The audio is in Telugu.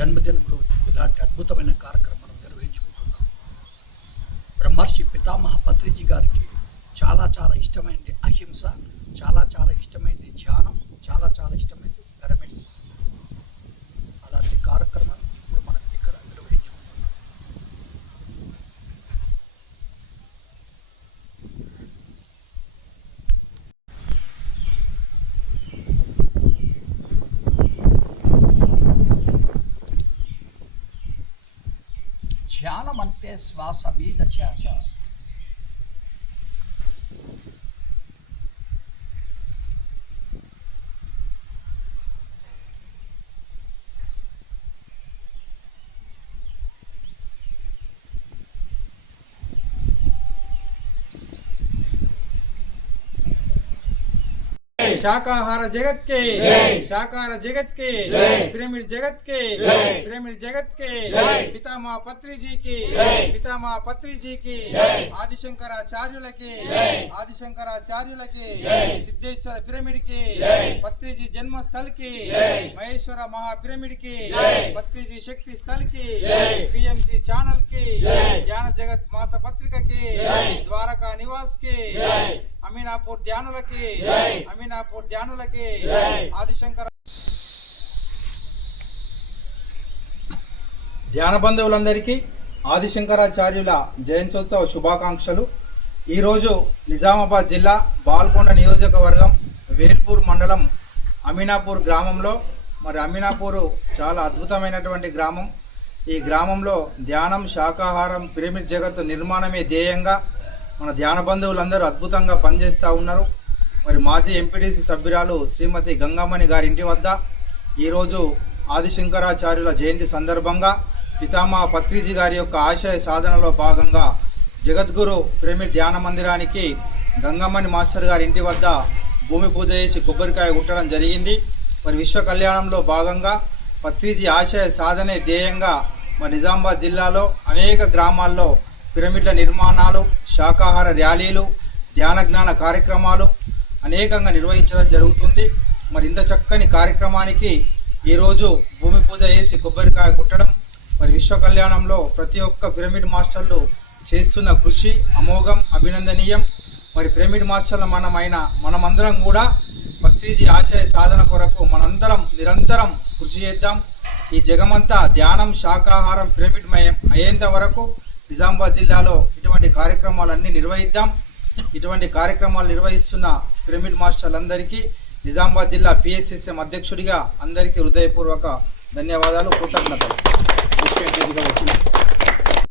జన్మదినం రోజు ఇలాంటి అద్భుతమైన కార్యక్రమం నిర్వహించుకుంటున్నాం. బ్రహ్మర్షి పితామహ పత్రిజీ గారికి చాలా చాలా ఇష్టమైనది అహింస చాలా చాలా ధ్యానం అంటే శ్వాస మీద ధ్యాస शाकाहार जगत के शाकाहार जगत के प्रेमी जगत के प्रेमी जगत के पिता पितामह पत्री जी की पितामह पत्री जी की आदिशंकराचार्युल के आदिशंकराचार्युल के सिद्धेश्वर पिरामिड के पत्री जी जन्म स्थल के महेश्वर महापिरामिड के पत्री जी शक्ति स्थल के पीएमसी चैनल के ज्ञान జగత్ మాస పత్రిక కి జై. ద్వారకా నివాస్కి జై. అమీనాపూర్ ధ్యానులకి జై. అమీనాపూర్ ధ్యానులకి జై. ఆదిశంకర ధ్యాన బంధువులందరికీ ఆదిశంకరాచార్యుల జయంత్యోత్సవ శుభాకాంక్షలు ఈరోజు నిజామాబాద్ జిల్లా బాల్కొండ నియోజకవర్గం వేల్పూర్ మండలం అమీనాపూర్ గ్రామంలో మరి అమీనాపూర్ చాలా అద్భుతమైనటువంటి గ్రామం ఈ గ్రామంలో ధ్యానం శాకాహారం పిరమిడ్ జగత్తు నిర్మాణమే ధ్యేయంగా మన ధ్యాన బంధువులందరూ అద్భుతంగా పనిచేస్తూ ఉన్నారు. మరి మాజీ ఎంపీటీసీ సభ్యురాలు శ్రీమతి గంగమ్మని గారి ఇంటి వద్ద ఈరోజు ఆదిశంకరాచార్యుల జయంతి సందర్భంగా పితామహ పత్రిజీ గారి యొక్క ఆశయ సాధనలో భాగంగా జగద్గురు పిరమిడ్ ధ్యాన మందిరానికి గంగమ్మని మాస్టర్ గారి ఇంటి వద్ద భూమి పూజ చేసి కొబ్బరికాయ కుట్టడం జరిగింది. మరి విశ్వ కళ్యాణంలో భాగంగా పత్రిజీ ఆశయ సాధనే ధ్యేయంగా మరి నిజామాబాద్ జిల్లాలో అనేక గ్రామాల్లో పిరమిడ్ల నిర్మాణాలు శాకాహార ర్యాలీలు ధ్యాన జ్ఞాన కార్యక్రమాలు అనేకంగా నిర్వహించడం జరుగుతుంది. మరి ఇంత చక్కని కార్యక్రమానికి ఈరోజు భూమి పూజ చేసి కొబ్బరికాయ కుట్టడం మరి విశ్వ కళ్యాణంలో ప్రతి ఒక్క పిరమిడ్ మాస్టర్లు చేస్తున్న కృషి అమోఘం అభినందనీయం. మరి పిరమిడ్ మాస్టర్ల మనమైన మనమందరం కూడా భక్తిజీ ఆశయ సాధన కొరకు మనందరం నిరంతరం కృషి చేద్దాం. ఈ జగమంతా ధ్యానం శాకాహారం పిరమిడ్ మయం అయ్యేంత వరకు నిజామాబాద్ జిల్లాలో ఇటువంటి కార్యక్రమాలన్నీ నిర్వహిద్దాం. ఇటువంటి కార్యక్రమాలు నిర్వహిస్తున్న పిరమిడ్ మాస్టర్లందరికీ నిజామాబాద్ జిల్లా పిఎస్ఎస్ఎం అధ్యక్షుడిగా అందరికీ హృదయపూర్వక ధన్యవాదాలు కృతజ్ఞతలు.